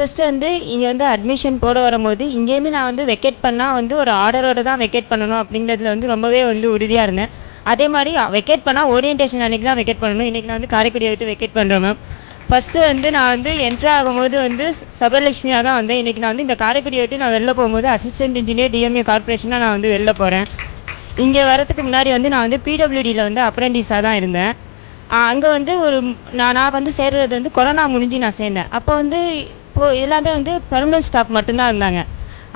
First வந்து இங்கே வந்து அட்மிஷன் போட வரும்போது இங்கேருந்து நான் வந்து வெக்கேட் பண்ணால் வந்து ஒரு ஆர்டரோட தான் வெக்கேட் பண்ணணும் அப்படிங்கிறதுல வந்து ரொம்பவே வந்து உறுதியாக இருந்தேன். அதே மாதிரி வெக்கேட் பண்ணால் ஓரியன்டேஷன் அன்றைக்கி தான் வெக்கேட் பண்ணணும். இன்றைக்கி நான் வந்து காரைக்குடியை விட்டு வெக்கேட் பண்ணுறேன் மேம். ஃபஸ்ட்டு வந்து நான் வந்து என்ட்ரு ஆகும்போது வந்து சபலட்சுமியாக தான் வந்தேன். இன்றைக்கி நான் வந்து இந்த காரைக்குடியை விட்டு நான் வெளில போகும்போது அசிஸ்டன்ட் இன்ஜினியர் டிஎம்ஏ கார்பரேஷனாக நான் வந்து வெளில போகிறேன். இங்கே வரதுக்கு முன்னாடி வந்து நான் வந்து பிடபிள்யூடியில் வந்து அப்ரெண்டிஸாக தான் இருந்தேன். அங்கே வந்து நான் வந்து சேர்றது வந்து கொரோனா முடிஞ்சு நான் சேர்ந்தேன். அப்போ வந்து எல்லாமே வந்து பெர்மனன்ட் ஸ்டாஃப் மட்டும்தான் இருந்தாங்க.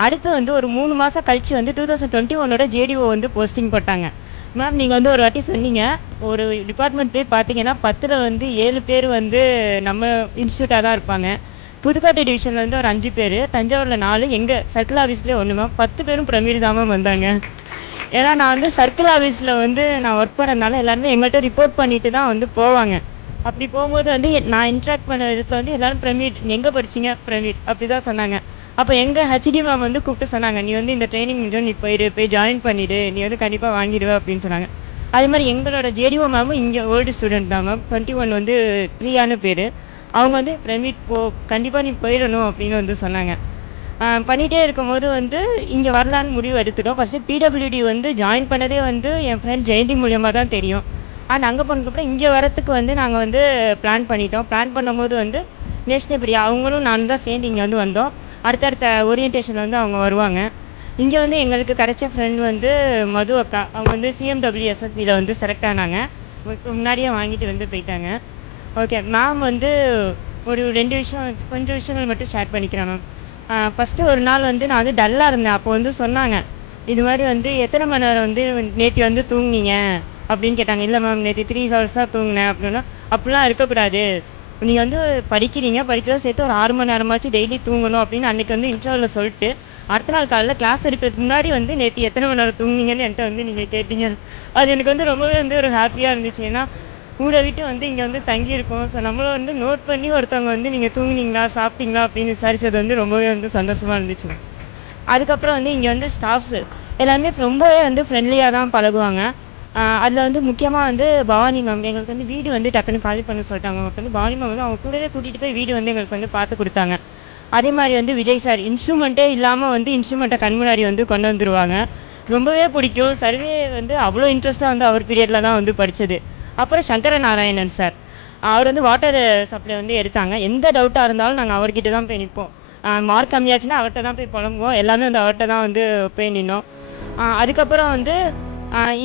அடுத்து வந்து ஒரு 3 மாதம் கழித்து வந்து 2021 ஜேடிஓ வந்து போஸ்டிங் போட்டாங்க. மேம் நீங்கள் வந்து ஒரு வாட்டி சொன்னீங்க, ஒரு டிபார்ட்மெண்ட் போய் பார்த்தீங்கன்னா 10ல் வந்து 7 பேர் வந்து நம்ம இன்ஸ்டியூட்டாக தான் இருப்பாங்க. புதுக்கோட்டை டிவிஷனில் வந்து ஒரு 5 பேர், தஞ்சாவூரில் 4, எங்கள் சர்க்கிள் ஆஃபீஸ்லேயே 1 மேம். 10 பேரும் பிரமீர் தான் மேம் வந்தாங்க. ஏன்னா நான் வந்து சர்க்கிள் ஆஃபீஸில் வந்து நான் ஒர்க் பண்ணதுனால எல்லாருமே எங்கள்கிட்ட ரிப்போர்ட் பண்ணிட்டு தான் வந்து போவாங்க. அப்படி போகும்போது வந்து நான் இன்ட்ராக்ட் பண்ண விதத்தில் வந்து எல்லோரும் பிரமிட் எங்கே படிச்சிங்க பிரமிட் அப்படி தான் சொன்னாங்க. அப்போ எங்கள் ஹெச்டி மேம் வந்து கூப்பிட்டு சொன்னாங்க, நீ வந்து இந்த ட்ரைனிங் நீ போய் ஜாயின் பண்ணிவிடு, நீ வந்து கண்டிப்பாக வாங்கிடுவேன் அப்படின்னு சொன்னாங்க. அதே மாதிரி எங்களோட ஜேடிஓ மேமும் இங்கே ஓல்டு ஸ்டூடெண்ட் தான் மேம். 21 வந்து ஃப்ரீயான பேர். அவங்க வந்து பிரமிட் கண்டிப்பாக நீ போயிடணும் அப்படின்னு வந்து சொன்னாங்க. பண்ணிகிட்டே இருக்கும்போது வந்து இங்கே வரலான்னு முடிவு எடுத்துட்டோம். ஃபஸ்ட்டு பிடபிள்யூடி வந்து ஜாயின் பண்ணதே வந்து என் ஃப்ரெண்ட் ஜெயந்தி மூலியமாக தான் தெரியும். அண்ட் அங்கே போனதுக்கப்புறம் இங்கே வரத்துக்கு வந்து நாங்கள் வந்து பிளான் பண்ணிட்டோம். பிளான் பண்ணும்போது வந்து நேஷ்னல் பிரியா அவங்களும் நானும் தான் சேர்ந்து இங்கே வந்து வந்தோம். அடுத்தடுத்த ஓரியன்டேஷனில் வந்து அவங்க வருவாங்க. இங்கே வந்து எங்களுக்கு கிடைச்ச ஃப்ரெண்ட் வந்து மது அக்கா. அவங்க வந்து சிஎம்டபிள்யூஎஸ்எஸ்பியில் வந்து செலக்ட் ஆனாங்க. முன்னாடியே வாங்கிட்டு வந்து போயிட்டாங்க. ஓகே மேம் வந்து ஒரு 2 விஷயம் கொஞ்சம் விஷயங்கள் மட்டும் ஷேர் பண்ணிக்கிறேன் மேம். ஃபஸ்ட்டு ஒரு நாள் வந்து நான் வந்து டல்லாக இருந்தேன். அப்போ வந்து சொன்னாங்க, இது மாதிரி வந்து எத்தனை மணி நேரம் வந்து நேற்று வந்து தூங்குனீங்க அப்படின்னு கேட்டாங்க. இல்லை மேம் நேற்று 3 ஹவர்ஸ் தான் தூங்கினேன் அப்படின்னா. அப்படிலாம் இருக்கக்கூடாது, நீங்கள் வந்து படிக்கிறத சேர்த்து ஒரு 6 மணி நேரமாச்சும் டெய்லி தூங்கணும் அப்படின்னு அன்றைக்கி வந்து இன்டர்வியூவில் சொல்லிட்டு, அடுத்த நாள் காலையில் கிளாஸ் எடுக்கிறதுக்கு முன்னாடி வந்து நேற்று எத்தனை மணி நேரம் தூங்குனீங்கன்னு என்கிட்ட வந்து நீங்கள் கேட்டீங்க. அது எனக்கு வந்து ரொம்பவே வந்து ஒரு ஹாப்பியாக இருந்துச்சு. ஏன்னா ஊரை விட்டு வந்து இங்கே வந்து தங்கியிருக்கோம். ஸோ நம்மளும் வந்து நோட் பண்ணி ஒருத்தவங்க வந்து நீங்கள் தூங்குனீங்களா சாப்பிட்டீங்களா அப்படின்னு விசாரித்தது வந்து ரொம்பவே வந்து சந்தோஷமாக இருந்துச்சு. அதுக்கப்புறம் வந்து இங்கே வந்து ஸ்டாஃப்ஸு எல்லாருமே ரொம்பவே வந்து ஃப்ரெண்ட்லியாக தான் பழகுவாங்க. அதில் வந்து முக்கியமாக வந்து பவானி மேம் எங்களுக்கு வந்து வீடு வந்து டக்குன்னு காலி பண்ண சொல்லிட்டாங்க. அவங்களுக்கு வந்து பவானி மேம் வந்து அவங்க கூடவே கூட்டிகிட்டு போய் வீடு வந்து எங்களுக்கு வந்து பார்த்து கொடுத்தாங்க. அதே மாதிரி வந்து விஜய் சார் இன்ஸ்ட்ருமெண்ட்டே இல்லாமல் வந்து இன்ஸ்ட்ருமெண்ட்டை கண் முன்னாடி வந்து கொண்டு வந்துடுவாங்க. ரொம்பவே பிடிக்கும். சர்வே வந்து அவ்வளோ இன்ட்ரெஸ்ட்டாக வந்து அவர் பீரியடில் தான் வந்து படித்தது. அப்புறம் சங்கர நாராயணன் சார், அவர் வந்து வாட்டர் சப்ளை வந்து எடுத்தாங்க. எந்த டவுட்டாக இருந்தாலும் நாங்கள் அவர்கிட்ட தான் போய் நிற்போம். மார்க் கம்மியாச்சுன்னா அவர்கிட்ட தான் போய் புலம்புவோம். எல்லாமே வந்து அவர்கிட்ட தான் வந்து போய் நின்னோம். அதுக்கப்புறம் வந்து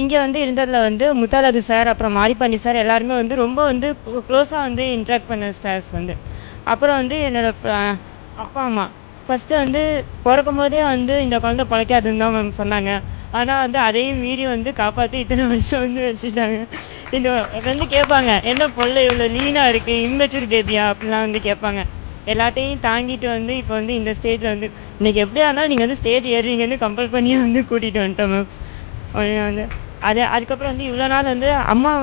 இங்கே வந்து இருந்ததில் வந்து முத்தழகு சார், அப்புறம் மாரிப்பாண்டி சார் எல்லாருமே வந்து ரொம்ப வந்து க்ளோஸாக வந்து இன்ட்ராக்ட் பண்ண சார்ஸ் வந்து. அப்புறம் வந்து என்னோடய அப்பா அம்மா ஃபஸ்ட்டு வந்து பிறக்கும் போதே வந்து இந்த குழந்தை பிழைக்காதுன்னு தான் மேம் சொன்னாங்க. ஆனால் வந்து அதையும் மீறி வந்து காப்பாற்றி இத்தனை வருஷம் வந்து வச்சுட்டாங்க. இந்த வந்து கேட்பாங்க, என்ன பொருள் இவ்வளோ லீனாக இருக்குது, இம்மெச்சூர் பேபியா அப்படிலாம் வந்து கேட்பாங்க. எல்லாத்தையும் தாங்கிட்டு வந்து இப்போ வந்து இந்த ஸ்டேஜில் வந்து இன்றைக்கி எப்படியா இருந்தாலும் நீங்கள் வந்து ஸ்டேஜ் ஏறுறீங்கன்னு கம்பல் பண்ணி வந்து கூட்டிகிட்டு வந்துட்டோம் மேம். வந்து அதுக்கப்புறம் வந்து இவ்வளோ நாள் வந்து அம்மா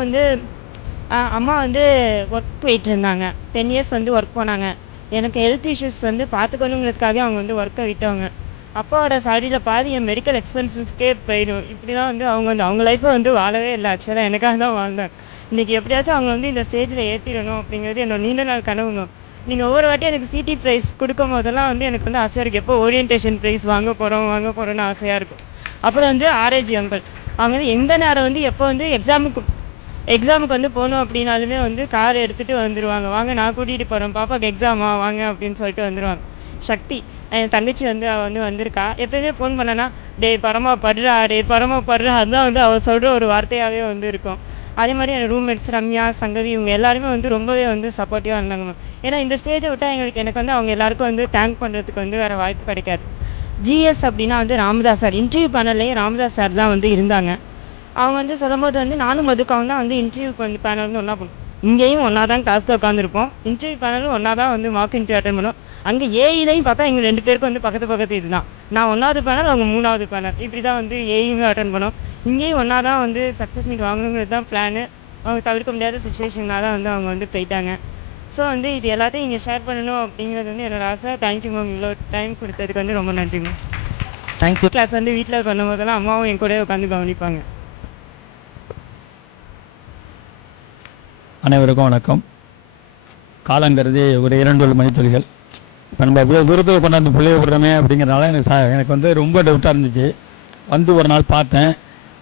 வந்து ஒர்க் போயிட்டு இருந்தாங்க. 10 இயர்ஸ் வந்து ஒர்க் போனாங்க. எனக்கு ஹெல்த் இஷ்யூஸ் வந்து பார்த்துக்கணுங்கிறதுக்காக அவங்க வந்து ஒர்க்கை விட்டவங்க. அப்பாவோட சாலரியில் பாதி என் மெடிக்கல் எக்ஸ்பென்சஸ்க்கே போயிடும். இப்படி தான் வந்து அவங்க வந்து அவங்க லைஃப்பை வந்து வாழவே இல்லை. ஆக்சுவலாக எனக்காக தான் வாழ்ந்தேன். இன்றைக்கி எப்படியாச்சும் அவங்க வந்து இந்த ஸ்டேஜில் ஏற்றிடணும் அப்படிங்கிறது என்னோட நீண்ட நாள் கனவுங்க. நீங்கள் ஒவ்வொரு வாட்டியும் எனக்கு சிடி ப்ரைஸ் கொடுக்கும் போதெல்லாம் வந்து எனக்கு வந்து ஆசையாக இருக்குது, எப்போ ஓரியன்டேஷன் ப்ரைஸ் வாங்க போகிறோன்னு ஆசையாக இருக்கும். அப்புறம் வந்து ஆர்ஏஜி அங்கிள் அவங்க வந்து எந்த நேரம் வந்து எப்போ வந்து எக்ஸாமுக்கு வந்து போகணும் அப்படின்னாலுமே வந்து கார் எடுத்துகிட்டு வந்துடுவாங்க. வாங்க நான் கூட்டிகிட்டு போகிறேன், பாப்பாவுக்கு எக்ஸாமா வாங்க அப்படின்னு சொல்லிட்டு வந்துடுவாங்க. சக்தி என் தங்கச்சி வந்து அவள் வந்து வந்திருக்கா. எப்போயுமே ஃபோன் பண்ணனா பரமா படுறா அதுதான் வந்து அவள் சொல்கிற ஒரு வார்த்தையாகவே வந்து இருக்கும். அதே மாதிரி என் ரூம்மேட்ஸ் ரம்யா, சங்கவி இவங்க எல்லாருமே வந்து ரொம்பவே வந்து சப்போர்ட்டிவாக இருந்தாங்க மேம். ஏன்னா இந்த ஸ்டேஜை விட்டால் எனக்கு வந்து அவங்க எல்லாருக்கும் வந்து தேங்க் பண்ணுறதுக்கு வந்து வேறு வாய்ப்பு கிடைக்காது. ஜிஎஸ் அப்படின்னா வந்து ராமதாஸ் சார், இன்டர்வியூ பேனல்லையே ராமதாஸ் சார் தான் வந்து இருந்தாங்க. அவங்க வந்து சொல்லும்போது வந்து நானும் மதுக்காவும் தான் வந்து இன்டர்வியூக்கு வந்து பேனல் வந்து ஒன்றா பண்ணுவோம். இங்கேயும் ஒன்றா தான் கிளாஸில் உட்காந்துருப்போம். இன்டர்வியூ பேனலும் ஒன்றா தான் வந்து மார்க் இன்டர்வியூ அட்டன் பண்ணுவோம். அங்கே ஏஇலையும் பார்த்தா எங்கள் 2 பேருக்கு வந்து பக்கத்து இது தான். நான் 1வது பேனல், அவங்க 3வது பேனல். இப்படி தான் வந்து ஏயுமே அட்டன் பண்ணோம். இங்கேயும் ஒன்றா தான் வந்து சக்ஸஸ் மீட் வாங்கணுங்கிறது தான் பிளானு. அவங்க தவிர்க்க முடியாத சுச்சுவேஷனாக தான் வந்து அவங்க வந்து போயிட்டாங்க. ஸோ வந்து இது எல்லாத்தையும் இங்கே ஷேர் பண்ணணும் அப்படிங்கிறது வந்து என்னோட ஆசை. தேங்க்யூ மேம், இவ்வளோ டைம் கொடுத்ததுக்கு வந்து ரொம்ப நன்றி மேம். தேங்க்யூ. கிளாஸ் வந்து வீட்டில் பண்ணும்போதெல்லாம் அம்மாவும் என் கூட உட்காந்து கவனிப்பாங்க. அனைவருக்கும் வணக்கம். காலங்கிறது ஒரு 2 மணித்துளிகள். இப்போ நம்ம இவ்வளோ தூரத்துக்கு கொண்டாந்து பிள்ளைய விடுறோமே அப்படிங்கிறனால எனக்கு வந்து ரொம்ப டவுட்டாக இருந்துச்சு. வந்து ஒரு நாள் பார்த்தேன்.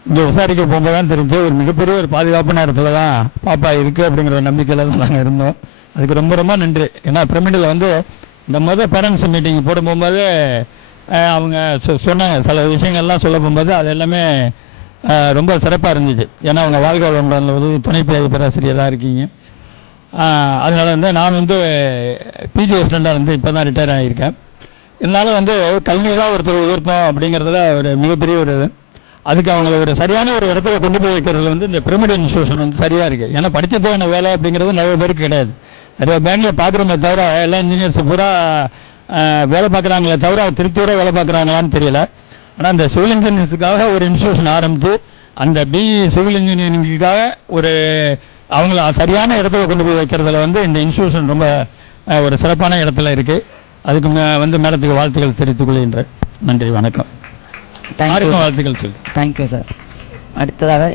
இங்கே விசாரிக்க போகும்போது தான் தெரிஞ்சு ஒரு மிகப்பெரிய ஒரு பாதுகாப்பு நேரத்தில் தான் பாப்பா இருக்குது அப்படிங்கிற ஒரு நம்பிக்கையில் தான் நாங்கள் இருந்தோம். அதுக்கு ரொம்ப ரொம்ப நன்றி. ஏன்னா பிரமிடில் வந்து இந்த பேரண்ட்ஸ் மீட்டிங் போட போகும்போது அவங்க சொன்ன சில விஷயங்கள்லாம் சொல்ல போகும்போது அது எல்லாமே ரொம்ப சிறப்பாக இருந்துச்சு. ஏன்னா அவங்க வாழ்க்கை வளங்களில் துணை பேராசிரியராக இருக்கீங்க. அதனால் வந்து நான் வந்து பிஜி ஸ்டூடெண்டாக இருந்து இப்போ தான் ரிட்டையர் ஆகியிருக்கேன். இருந்தாலும் வந்து கல்வியெல்லாம் ஒருத்தர் உயர்த்தோம் அப்படிங்கிறதுல ஒரு மிகப்பெரிய ஒரு இது. அதுக்கு அவங்களை ஒரு சரியான ஒரு இடத்துல கொண்டு போய் வைக்கிறதுல வந்து இந்த பிரமிட் இன்ஸ்டியூஷன் வந்து சரியாக இருக்குது. ஏன்னா படித்ததான வேலை அப்படிங்கிறது நிறைய பேருக்கு கிடையாது. நிறைய பேங்கில் பார்க்குறோமே தவிர எல்லா இன்ஜினியர்ஸ் பூரா வேலை பார்க்குறாங்களே தவிர திருப்தியோட வேலை பார்க்குறாங்களான்னு தெரியல. ஆனால் இந்த சிவில் இன்ஜினியர்ஸுக்காக ஒரு இன்ஸ்டியூஷன் ஆரம்பித்து அந்த பிஇ சிவில் இன்ஜினியரிங்காக ஒரு அவங்கள சரியான இடத்துல கொண்டு போய் வைக்கிறதுல வந்து இந்த இன்ஸ்டியூஷன் ரொம்ப ஒரு சிறப்பான இடத்துல இருக்குது. அதுக்கு வந்து மேடத்துக்கு வாழ்த்துக்கள் தெரிவித்துக் கொள்கின்றேன். நன்றி, வணக்கம். தேங்க்யூ. வாழ்த்துக்கள் சொல்லு. Thank you sir. அடுத்ததாக